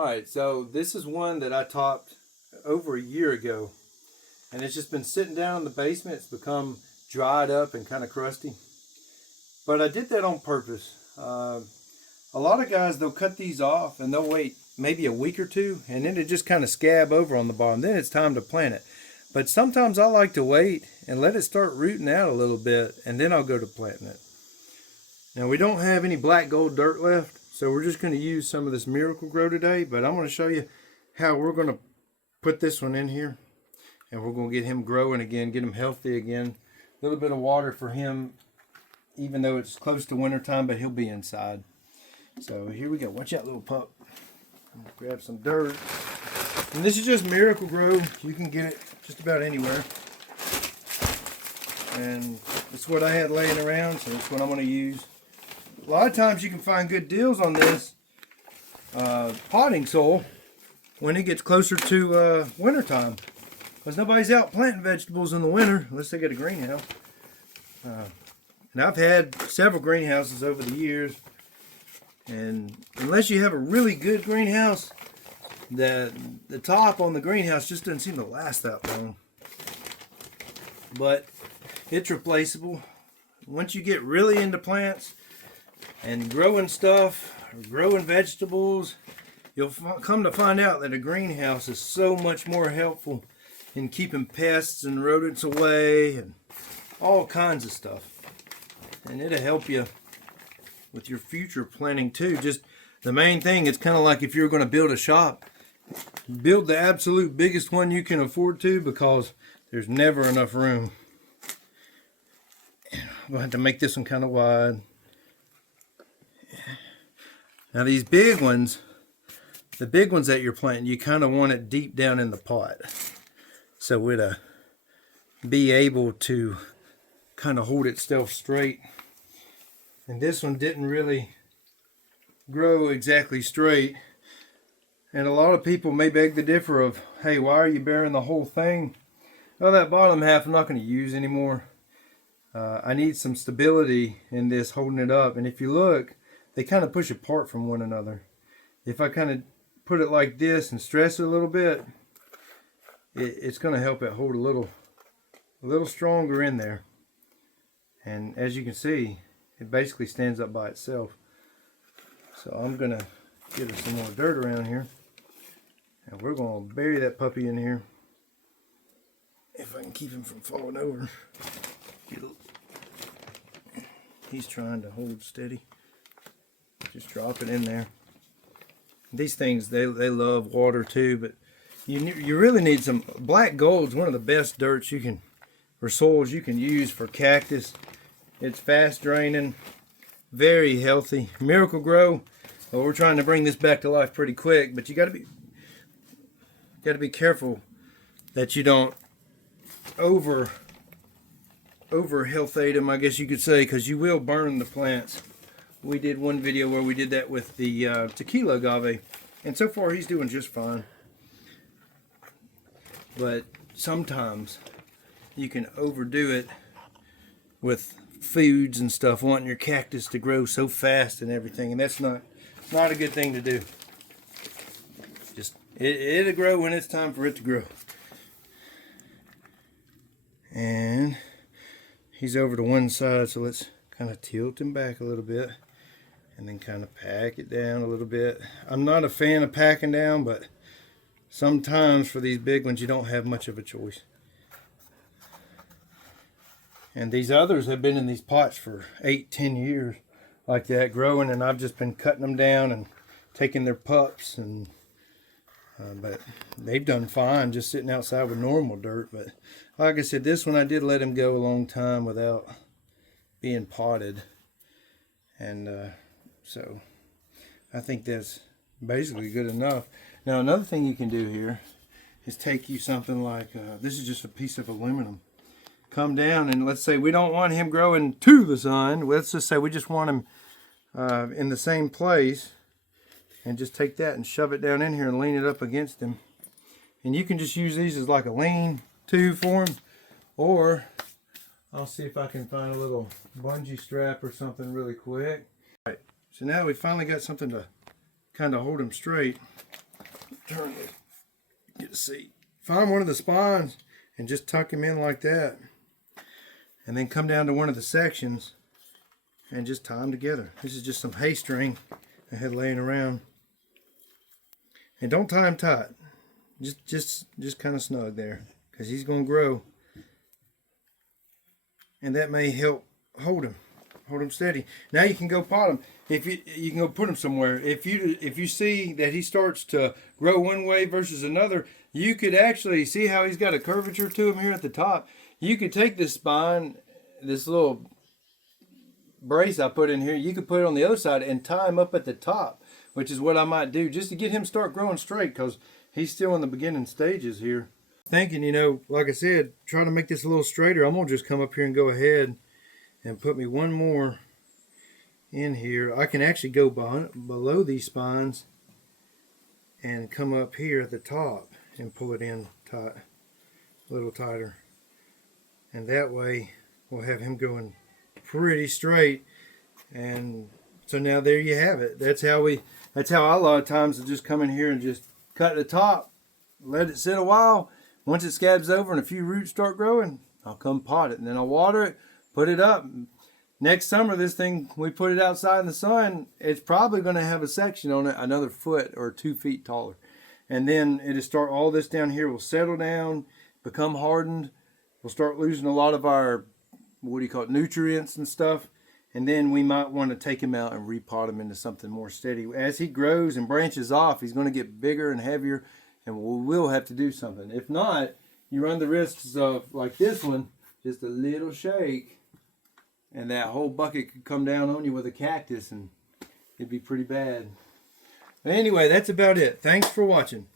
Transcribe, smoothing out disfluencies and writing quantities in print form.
Alright, so this is one that I topped over a year ago. And it's just been sitting down in the basement. It's become dried up and kind of crusty. But I did that on purpose. A lot of guys, they'll cut these off and they'll wait maybe a week or two. And then it just kind of scab over on the bottom. Then it's time to plant it. But sometimes I like to wait and let it start rooting out a little bit. And then I'll go to planting it. Now we don't have any black gold dirt left. So we're just going to use some of this Miracle Grow today, but I'm going to show you how we're going to put this one in here. And we're going to get him growing again, get him healthy again. A little bit of water for him, even though it's close to winter time, but he'll be inside. So here we go. Watch out, little pup. Grab some dirt. And this is just Miracle Grow. You can get it just about anywhere. And it's what I had laying around, so it's what I'm going to use. A lot of times you can find good deals on this potting soil when it gets closer to winter time, because nobody's out planting vegetables in the winter unless they get a greenhouse. And I've had several greenhouses over the years, and unless you have a really good greenhouse, the top on the greenhouse just doesn't seem to last that long. But it's replaceable. Once you get really into plants and growing stuff, growing vegetables, you'll come to find out that a greenhouse is so much more helpful in keeping pests and rodents away and all kinds of stuff. And it'll help you with your future planning too. Just the main thing, it's kind of like if you're going to build a shop, build the absolute biggest one you can afford to, because there's never enough room. I'm going to have to make this one kind of wide. Now these big ones, the big ones that you're planting, you kind of want it deep down in the pot. So it'll be able to kind of hold itself straight. And this one didn't really grow exactly straight. And a lot of people may beg the differ of, hey, why are you bearing the whole thing? Well, that bottom half I'm not going to use anymore. I need some stability in this holding it up. And if you look, they kind of push apart from one another. If I kind of put it like this and stress it a little bit, it's going to help it hold a little stronger in there. And as you can see, it basically stands up by itself. So I'm going to get her some more dirt around here. And we're going to bury that puppy in here. If I can keep him from falling over. He's trying to hold steady. Just drop it in there. These things, they love water too, but you really need some. Black gold's one of the best dirts you can, or soils you can use for cactus. It's fast draining, very healthy. Miracle Grow, well, we're trying to bring this back to life pretty quick, but you got to be careful that you don't over health aid them, I guess you could say, because you will burn the plants. We did one video where we did that with the tequila agave, and so far he's doing just fine. But sometimes you can overdo it with foods and stuff, wanting your cactus to grow so fast and everything, and that's not a good thing to do. Just it'll grow when it's time for it to grow. And he's over to one side, so let's kind of tilt him back a little bit and then kind of pack it down a little bit. I'm not a fan of packing down, but sometimes for these big ones you don't have much of a choice. And these others have been in these pots for 8-10 years like that, growing, and I've just been cutting them down and taking their pups, and but they've done fine just sitting outside with normal dirt. But like I said, this one I did let him go a long time without being potted, and so I think that's basically good enough. Now another thing you can do here is take you something like this is just a piece of aluminum. Come down, and let's say we don't want him growing to the sun. Let's just say we just want him in the same place, and just take that and shove it down in here and lean it up against him. And you can just use these as like a lean-to for him, or I'll see if I can find a little bungee strap or something really quick. All right, so now we finally got something to kind of hold him straight. turn this, get a seat. Find one of the spines and just tuck him in like that. And then come down to one of the sections and just tie them together. This is just some hay string I had laying around. And don't tie him tight. Just kind of snug there, because he's going to grow. And that may help hold him steady. Now you can go pot him. If you can go put him somewhere. If you see that he starts to grow one way versus another, you could actually see how he's got a curvature to him here at the top. You could take this spine, this little brace I put in here, you could put it on the other side and tie him up at the top, which is what I might do just to get him start growing straight, because he's still in the beginning stages here. Thinking, you know, like I said, try to make this a little straighter. I'm going to just come up here and go ahead and put me one more in here. I can actually go below these spines and come up here at the top and pull it in tight, a little tighter. And that way we'll have him going pretty straight. And so now there you have it. That's how I a lot of times will just come in here and just cut the top, let it sit a while. Once it scabs over and a few roots start growing, I'll come pot it, and then I'll water it, put it up. Next summer, this thing, we put it outside in the sun, it's probably going to have a section on it another foot or 2 feet taller. And then it'll start, all this down here will settle down, become hardened. We'll start losing a lot of our, what do you call it, nutrients and stuff. And then we might want to take him out and repot him into something more steady. As he grows and branches off, he's going to get bigger and heavier, and we will have to do something. If not, you run the risks of, like this one, just a little shake, and that whole bucket could come down on you with a cactus, and it'd be pretty bad. But anyway, that's about it. Thanks for watching.